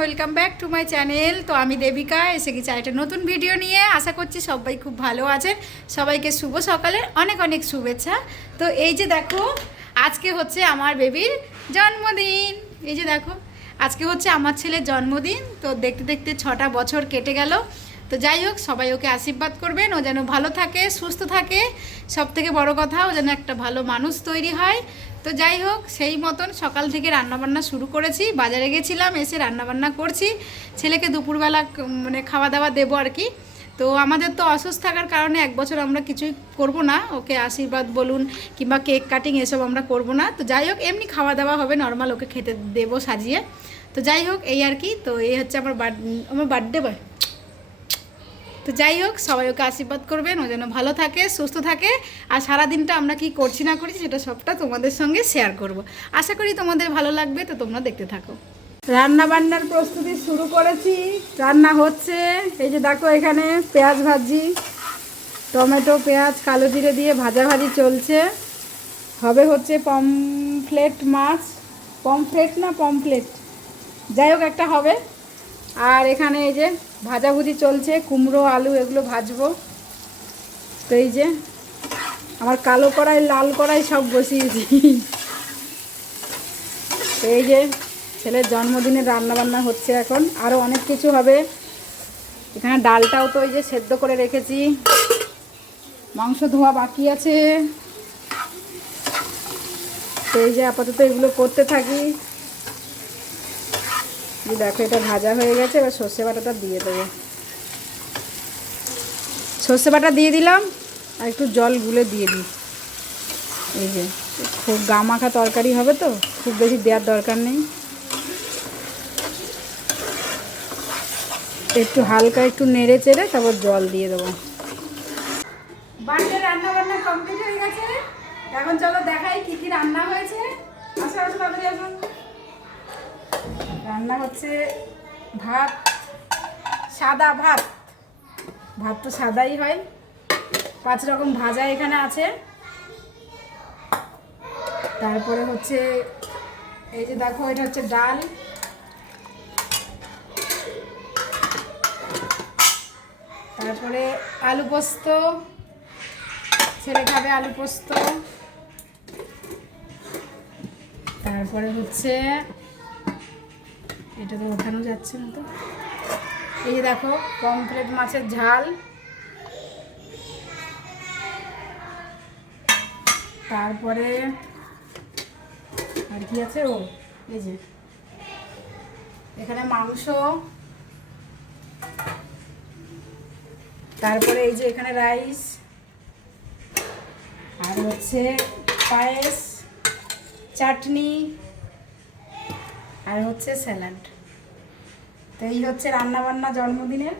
Welcome back to my channel তো আমি দেবিকা, এসে গেছি একটা নতুন ভিডিও নিয়ে। আশা করছি সবাই খুব ভালো আছেন। সবাইকে শুভ সকালের অনেক অনেক শুভেচ্ছা। তো এই যে দেখো, আজকে হচ্ছে আমার বেবির জন্মদিন। এই যে দেখো, আজকে হচ্ছে আমার ছেলের জন্মদিন। তো দেখতে দেখতে ছটা বছর কেটে গেল। তো যাই হোক, সবাই ওকে আশীর্বাদ করবেন। ও যেন ভালো থাকে, সুস্থ থাকে। সব থেকে বড় কথা, ও যেন একটা ভালো মানুষ তৈরি হয়। তো যাই হোক, সেই মতন সকাল থেকে রান্নাবান্না শুরু করেছি। বাজারে গেছিলাম, এসে রান্নাবান্না করছি। ছেলেকে দুপুরবেলা মানে খাওয়া দাওয়া দেবো আর কি। তো আমাদের তো অসুস্থ থাকার কারণে এক বছর আমরা কিছুই করব না। ওকে আশীর্বাদ বলুন কিংবা কেক কাটিং এসব আমরা করব না। তো যাই হোক, এমনি খাওয়া দাওয়া হবে নর্মাল ওকে খেতে দেবো, সাজিয়ে। তো যাই হোক, এই আর কি। তো এই হচ্ছে আমার আমার বার্থডে বয় তো যাই হোক, সবাই ওকে আশীর্বাদ করবেন, ও যেন ভালো থাকে, সুস্থ থাকে। আর সারাদিনটা আমরা কি করছি না করছি সেটা সবটা তোমাদের সঙ্গে শেয়ার করব। আশা করি তোমাদের ভালো লাগবে, তো তোমরা দেখতে থাকো। রান্না বান্নার প্রস্তুতি শুরু করেছি। রান্না হচ্ছে, এই যে দেখো এখানে পেঁয়াজ ভাজি, টমেটো, পেঁয়াজ, কালো জিরে দিয়ে ভাজা ভাজি চলছে। হবে হচ্ছে পমফ্লেট মাছ। পমফ্লেট না পমফ্লেট? যাই হোক, একটা হবে। আর এখানে এই যে ভাজাভুজি চলছে, কুমড়ো, আলু এগুলো ভাজবো। তো এই যে আমার কালো কড়াই, লাল কড়াই সব বসিয়েছি তো এই যে ছেলের জন্মদিনের রান্না বান্না হচ্ছে এখন। আরও অনেক কিছু হবে। এখানে ডালটাও তো এই যে সেদ্ধ করে রেখেছি। মাংস ধোয়া বাকি আছে। তো এই যে আপাতত এগুলো করতে থাকি। এই দেখো, এটা ভাজা হয়ে গেছে, এবার সর্ষে বাটাটা দিয়ে দেবো। সর্ষে বাটা দিয়ে দিলাম, আর একটু জল গুলে দিয়ে দিই। এই যে, খুব গা মাখা তরকারি হবে তো, খুব বেশি দেওয়ার দরকার নেই। একটু হালকা একটু নেড়ে চেড়ে তারপর জল দিয়ে দেবো। বাড়িতে রান্না বান্না কমপ্লিট হয়ে গেছে। এখন চলো দেখাই কি কি রান্না হয়েছে। তাড়াতাড়ি আসো রান্না হচ্ছে ভাত, সাদা ভাত। ভাত তো সাদাই হয়। পাঁচ রকম ভাজা এখানে আছে। তারপরে হচ্ছে, এই যে দেখো, এটা হচ্ছে ডাল। তারপরে আলু পোস্ত। ছেলে খাবে আলু পোস্ত। তারপরে হচ্ছে এটা তো ওঠানো যাচ্ছে না তো। এই যে দেখো, পমফ্রেট মাছের ঝাল। তারপরে আর কি আছে ও? এই যে। এখানে মাংস। তারপরে এই যে এখানে রাইস। আর হচ্ছে পায়েস, চাটনি। আর হচ্ছে স্যালাড। তো এই হচ্ছে রান্নাবান্না জন্মদিনের।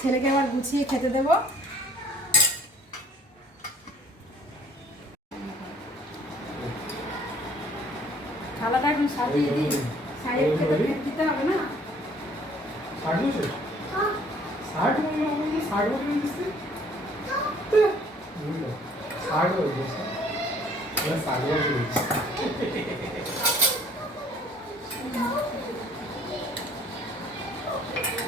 ছেলেকে আবার গুছিয়ে খেতে দেব। থালাটা এখন সাজিয়ে দিই। সাইডকে তো খেতে দিতে হবে না। ষাট ষাট ষাট ষাট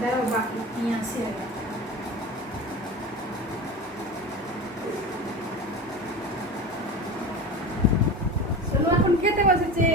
দাঁড়াও বাকি নিয়ে আসি আগে চলো এখন খেতে বসেছে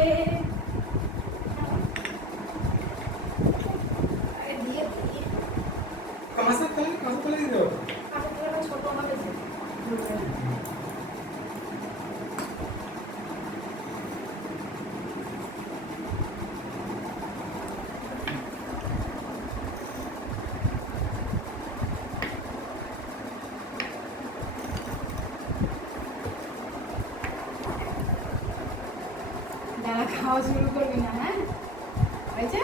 খাওয়া শুরু করবি না হ্যাঁ? হয়েছে?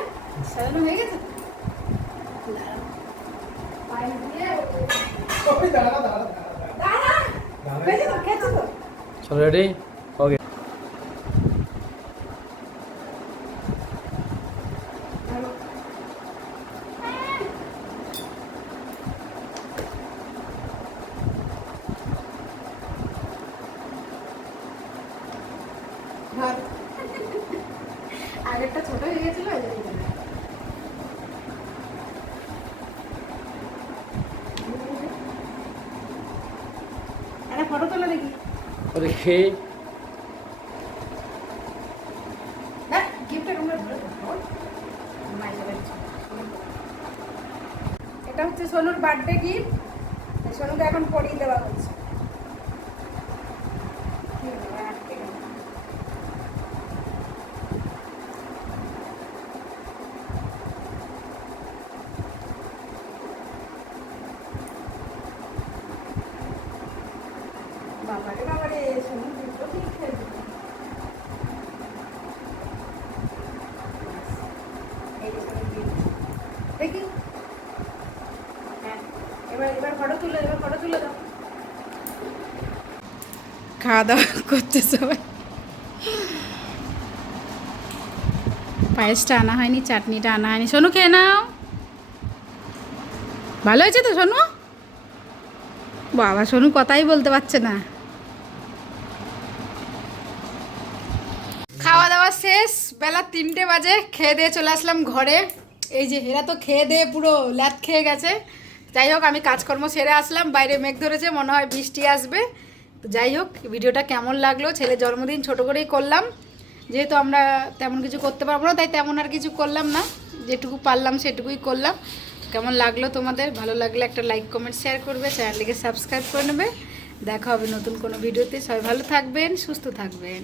সাজানো হয়ে গেছে? দাঁড়াও। পায়ে দিয়ে ওই দাঁড়া দাঁড়া দাঁড়া দাঁড়া দাঁড়া হয়েছে তো খেয়েছো তো চলো রেডি ওকে ধরো। ধর। একটা ফটো তোলা দেখি। ওরে খেয়ে এটা হচ্ছে সোনুর বার্থডে গিফট সোনুকে এখন পরিয়ে দেওয়া হচ্ছে কি হলো, আটকে গেল। বাবারে বাবারে সোনু দুটো ঠিক খেলবে এই যে সবাই দিয়ে দিচ্ছে। খাওয়া দাওয়া করতে সবাই। পায়েসটা আনা হয়নি, চাটনিটা আনা হয়নি। সোনু, খেয়ে নাও। ভালো হয়েছে তো, সোনু? বাবা, সোনু কথাই বলতে পারছে না খাওয়া দাওয়া শেষ, বেলা তিনটে বাজে, খেয়ে দিয়ে চলে আসলাম ঘরে। এই যে এরা তো খেয়ে দিয়ে পুরো ল্যাদ খেয়ে গেছে। যাই হোক, আমি কাজকর্ম সেরে আসলাম, বাইরে মেঘ ধরেছে, মনে হয় বৃষ্টি আসবে। তো যাই হোক, ভিডিওটা কেমন লাগল? ছেলে জন্মদিন ছোট করেই করলাম। যেহেতু আমরা তেমন কিছু করতে পারব না, তাই তেমন আর কিছু করলাম না। যেটুকু পারলাম, সেটুকুই করলাম। কেমন লাগল তোমাদের? ভালো লাগলে একটা লাইক, কমেন্ট, শেয়ার করবে, চ্যানেলটিকে সাবস্ক্রাইব করে নেবে। দেখা হবে নতুন কোনো ভিডিওতে। সবাই ভালো থাকবেন, সুস্থ থাকবেন।